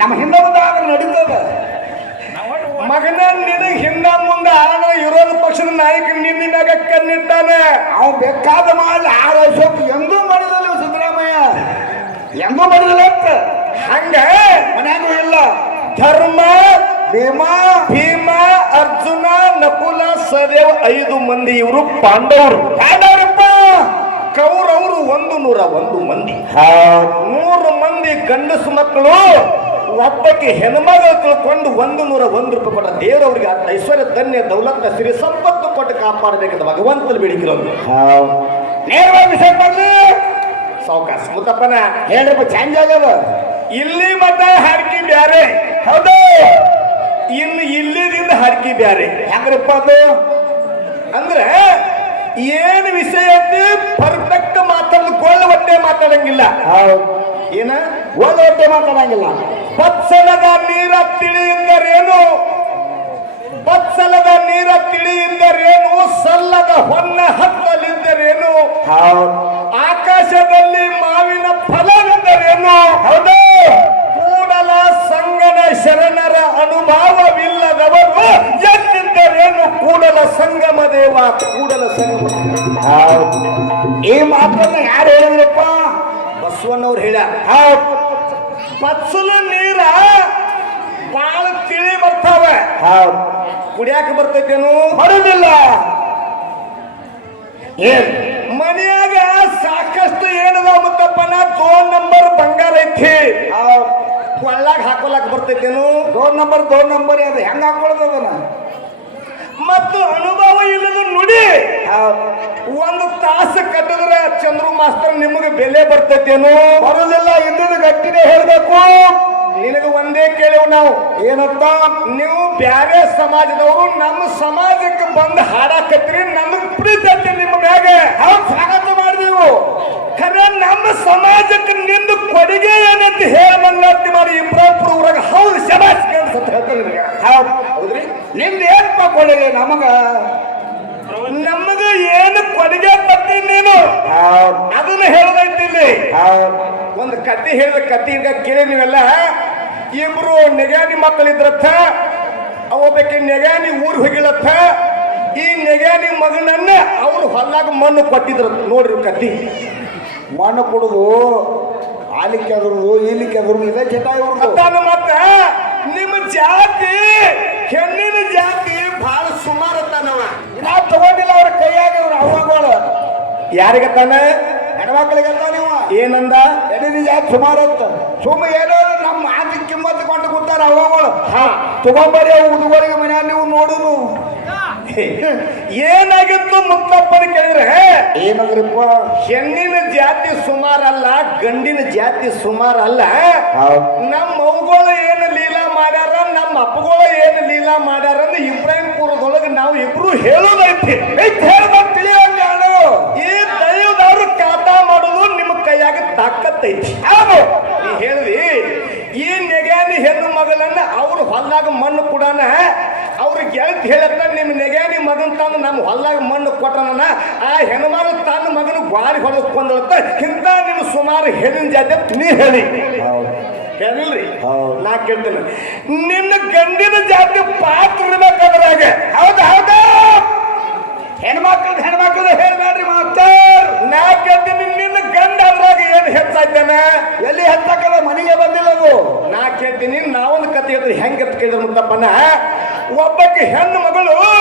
ನಮ್ಮ ಹಿಂದೆ ಮುಂದೆ ಆದ್ರೆ ನಡೀತದ. ಮಗನ ನಿನಗೆ ಹಿಂದ ಮುಂದೆ ಆದ ವಿರೋಧ ಪಕ್ಷದ ನಾಯಕ ನಿನ್ನ ಮ್ಯಾಗ ಕಣ್ಣಿಟ್ಟಾನೆ. ಅವ್ ಬೇಕಾದ ಮಾಡಿ ಆರೋಗ್ಯ ಎಂದೂ ಮಾಡಿದಲ್ಲ ಸಿದ್ದರಾಮಯ್ಯ, ಎಂದೂ ಮಾಡಿದಲ್ಲ ಅಂತ. ಹಂಗ ಮನ್ಯಾಗೂ ಇಲ್ಲ. ಧರ್ಮ, ಭೀಮ, ಅರ್ಜುನ, ನಕುಲ, ಸಹದೇವ 5 ಮಂದಿ ಇವರು ಪಾಂಡವರು. ಪಾಂಡವರಪ್ಪ. ಕೌರವರು 101 ಮಂದಿ. 100 ಮಂದಿ ಗಂಡಸು ಮಕ್ಕಳು, ಒಬ್ಬಕ್ಕೆ ಹೆಣ್ಮಗಳು ತಿಳ್ಕೊಂಡು 101 ರೂಪಾಯಿ ಕೊಟ್ಟ ದೇವರವ್ರಿಗೆ ಐಶ್ವರ್ಯ ಧನ್ಯ ದೌಲತ್ತ ಸಿರಿ ಸಂಪತ್ತು ಕೊಟ್ಟು ಕಾಪಾಡಬೇಕಂತ ಭಗವಂತನ ಬೇಡಿಕಿರೋದು. ನೇರವಾಗಿ ವಿಷಯ ಬಂದು ಸಾವಕಾಶ ಮುತ್ತಪ್ಪನ ಹೇಳ್ರಪ್ಪ, ಚೇಂಜ್ ಆಗ್ಯದ. ಇಲ್ಲಿ ಮತ ಹಾಡ್ಕಿ ಬ್ಯಾರೆ. ಹೌದು. ಇನ್ನು ಇಲ್ಲಿದಿಂದ ಹಾಡ್ಕಿ ಬ್ಯಾರೆ. ಹೆಂಗ್ರಪ್ಪ ಅದು ಅಂದ್ರೆ ಏನು ವಿಷಯ ಐತಿ ಪರ್ಫೆಕ್ಟ್ ಮಾತಾಡ್ಕೊಳ್ಳ ಒಟ್ಟೆ ಮಾತಾಡಂಗಿಲ್ಲ. ಏನ ಒಂದು ಹೊಟ್ಟೆ ಮಾತಾಡಂಗಿಲ್ಲ. ಬತ್ಸಲದ ನೀರ ತಿಳಿಯಿಂದರೇನು, ಬತ್ಸಲದ ನೀರ ತಿಳಿಯಿಂದರೇನು, ಸಲ್ಲದ ಹೊನ್ನ ಹತ್ತಲಿಂದರೇನು, ಆಕಾಶದಲ್ಲಿ ಮಾವಿನ ಫಲವಿಂದರೇನು, ಹೌದು. ಕೂಡಲ ಸಂಗನ ಶರಣರ ಅನುಭವವಿಲ್ಲದವರು ಎಂದಿದ್ದರೇನು, ಕೂಡಲ ಸಂಗಮ ದೇವ, ಕೂಡಲ ಸಂಗಮ. ಈ ಮಾತನ್ನ ಯಾರು ಹೇಳಿದ್ರಪ್ಪ? ಬಸವಣ್ಣವ್ರು ಹೇಳ. ಬತ್ಸಲ ನೀರ ಬಾಳ ತಿಳಿ ಬರ್ತಾವ, ಕುಡಿಯಾಕ ಬರ್ತೈತೇನು? ಬರುದಿಲ್ಲ. ಮನೆಯಾಗ ಸಾಕಷ್ಟು ಏನದ ಮುತ್ತಪ್ಪನ 2 ನಂಬರ್ ಬಂಗಾರ ಐತಿ, ಕೊಳ್ಳಾಗ ಹಾಕೊಳಕ್ ಬರ್ತೈತೇನು? 2 ನಂಬರ್ ಅದು ಹೆಂಗ ಹಾಕೊಳ್ತದನ? ಮತ್ತು ಅನುಭವ ಇಲ್ಲದ ನುಡಿ 1 ತಾಸು ಕಟ್ಟಿದ್ರೆ ಚಂದ್ರು ಮಾಸ್ತರ್ ನಿಮಗೆ ಬೆಲೆ ಬರ್ತೈತೇನು? ಬರುದಿಲ್ಲ. ಇದ್ದದ ಗಟ್ಟಿನೇ ಹೇಳ್ಬೇಕು. ನಿನಗೆ ಒಂದೇ ಕೇಳಿವ್ ನಾವು, ಏನಂತ? ನೀವು ಬ್ಯಾರೆ ಸಮಾಜದವರು ನಮ್ಮ ಸಮಾಜಕ್ಕೆ ಬಂದು ಹಾಡಾಕತ್ರಿ, ನಮಗ್ ಪ್ರೀತಿ ನಿಮ್ಮ ಮ್ಯಾಗ, ಸ್ವಾಗತ ಮಾಡಿದೆವು. ಖರೆ ನಮ್ಮ ಸಮಾಜಕ್ಕೆ ನಿಂದು ಕೊಡುಗೆ ಏನಂತ ಹೇಳ ಮಂಗಾತಿ ಮಾಡಿ ಇಬ್ರಾಪುರ ಊರಾಗ ಹೌದು ಶಬಾಸ್ ಅಂತ ಹೇಳ್ತಾರೆ. ಹೌದ್ರಿ, ನಿಮ್ದು ಏನಪ್ಪ ಕೊಡಲಿ ನಮಗ? ನಮಗ ಏನು ಕೊಡುಗೆ ಬತ್ತಿ ನೀನು ಅದನ್ನ ಹೇಳದೈತಿ. ಒಂದು ಕತೆ ಹೇಳಿದ ಕತೆ ಈಗ ಕೇಳಿ ನೀವೆಲ್ಲ. ಇಬ್ರು ನೆಗಾನಿ ಮಕ್ಕಳಿದ್ರತ್ತ, ಒಬ್ಬಕ್ಕೆ ನೆಗಾನಿ ಊರ್ ಹೋಗಿಲತ್ತ. ಈ ನೆಗಾನಿ ಮಗನನ್ನ ಅವ್ರು ಹೊಲ್ಲಾಗ ಮಣ್ಣು ಕೊಟ್ಟಿದ್ರ. ನೋಡ್ರಿ ಕತಿ. ಮಣ್ಣು ಕೊಡುದು, ಆಲಿಕ್ಕೆ ಅದ್ರದು, ಇಲಿಕ್ಕೆ ಅದ್ರದು, ಇದೇ ಚಟ ಇವ್ರದ್ದು. ಮತ್ತ ನಿಮ್ಮ ಜಾತಿ, ಹೆಣ್ಣಿನ ಜಾತಿ ಬಹಳ ಸುಮಾರು ಅತ್ತಾನವ. ನಾ ತಗೊಂಡಿಲ್ಲ ಅವ್ರ ಕೈಯಾಗ. ಇವ್ರ ಅವ್ವಗಳು ಯಾರಿಗತ್ತಾನ? ಹೆಣ್ಮಕ್ಳಿಗೆ ಅಂತ ನೀವು ಏನಂದ? ಹೆಣ್ಣಿನ ಜಾತಿ ಸುಮಾರು ಅಂತ. ಸುಮ್ಮ ಏನೋ ನಮ್ಮ ಮಾತಿ ಕಿಮ್ಮತ್ತು ಕೊಂಡು ಕೂತಾರ ಅವ್ವಗಳು. ತಗೊಂಬರಿ ಅವು ಉದುಗೋರಿಗೆ ಮನೆಯಲ್ಲಿ ನೀವು ನೋಡುದು. ಏನಾಗಿತ್ತು ಮುತ್ತಪ್ಪನ ಕೇಳಿದ್ರೆ, ಏನಂದ್ರಪ್ಪ? ಹೆಣ್ಣಿನ ಜಾತಿ ಸುಮಾರಲ್ಲ, ಗಂಡಿನ ಜಾತಿ ಸುಮಾರಲ್ಲ. ನಮ್ಮ ಅವ್ಗಳು ಏನು ಲೀಲಾ ಮಾಡ್ಯಾರ, ನಮ್ಮ ಅಪ್ಪಗಳು ಏನು ಲೀಲಾ ಮಾಡ್ಯಾರ ಅಂದ್ರೆ ಇಬ್ರಾಹಿಂಪುರದೊಳಗೆ ನಾವು ಇಬ್ರು ಹೇಳೋದೈತಿ. ತಿಳಿಯಂಗ ಈ ದೈವದವ್ರು ಕಾಟ ಮಾಡೋದು ನಿಮ್ಮ ಕೈಯಾಗ ತಾಕತ್ತೈತಿ. ನೀ ಹೇಳಿದಿ ಈ ನೆಗ್ಯಾನಿ ಹೆಣ್ಣು ಮಗಳನ್ನ ಅವ್ರು ಹೊಲ್ದಾಗ ಮಣ್ಣು ಕೊಡಾನ, ಅವ್ರಿಗೆ ಗೆಳತಿ ಹೇಳತ್ತ ನಿಮ್ಮ ನೆಗ್ಯಾನಿ ಮಗನ್ ತಂದು ನಮ್ಮ ಹೊಲ್ದಾಗ ಮಣ್ಣು ಕೊಟ್ಟನ, ಆ ಹೆಣ್ಮಗಳು ತನ್ನ ಮಗನ ಬಾರಿ ಹೊಲಕೊಂಡತ್ತ. ಇಂಥ ನಿಮ್ಮ ಸುಮಾರು ಹೆಣ್ಣಿನ ಜಾತಿ ನೀ ಹೇಳಿ ಹೇಳಿಲ್ರಿ? ನಾ ಕೇಳ್ತೇನೆ, ನಿನ್ನ ಗಂಡಿನ ಜಾತಿ ಪಾತ್ರ ಇರ್ಬೇಕಾದ್ರಾಗ. ಹೌದಾ? ಹೆಣ್ಮಕ್ಳು ಹೇಳ್ಬೇಡ್ರಿ ಮಾಸ್ತರ್. ನಾ ಕೇಳ್ತೀನಿ, ನಿನ್ನ ಗಂಡ ಅದ್ರಾಗ ಏನು ಹೆಚ್ಚಾಯ್ತಾನ? ಎಲ್ಲಿ ಹೆಚ್ಚಾಕಲ್ಲ, ಮನೆಗೆ ಬಂದಿಲ್ಲ ಅದು. ನಾ ಕೇಳ್ತೀನಿ, ನಾವೊಂದು ಕತೆ ಹೇಳಿದ್ರೆ ಹೆಂಗೆ ಕೇಳಿದ್ರೆ ಮುತ್ತಪ್ಪನ, ಒಬ್ಬಕ್ಕೆ ಹೆಣ್ಣು ಮಗಳು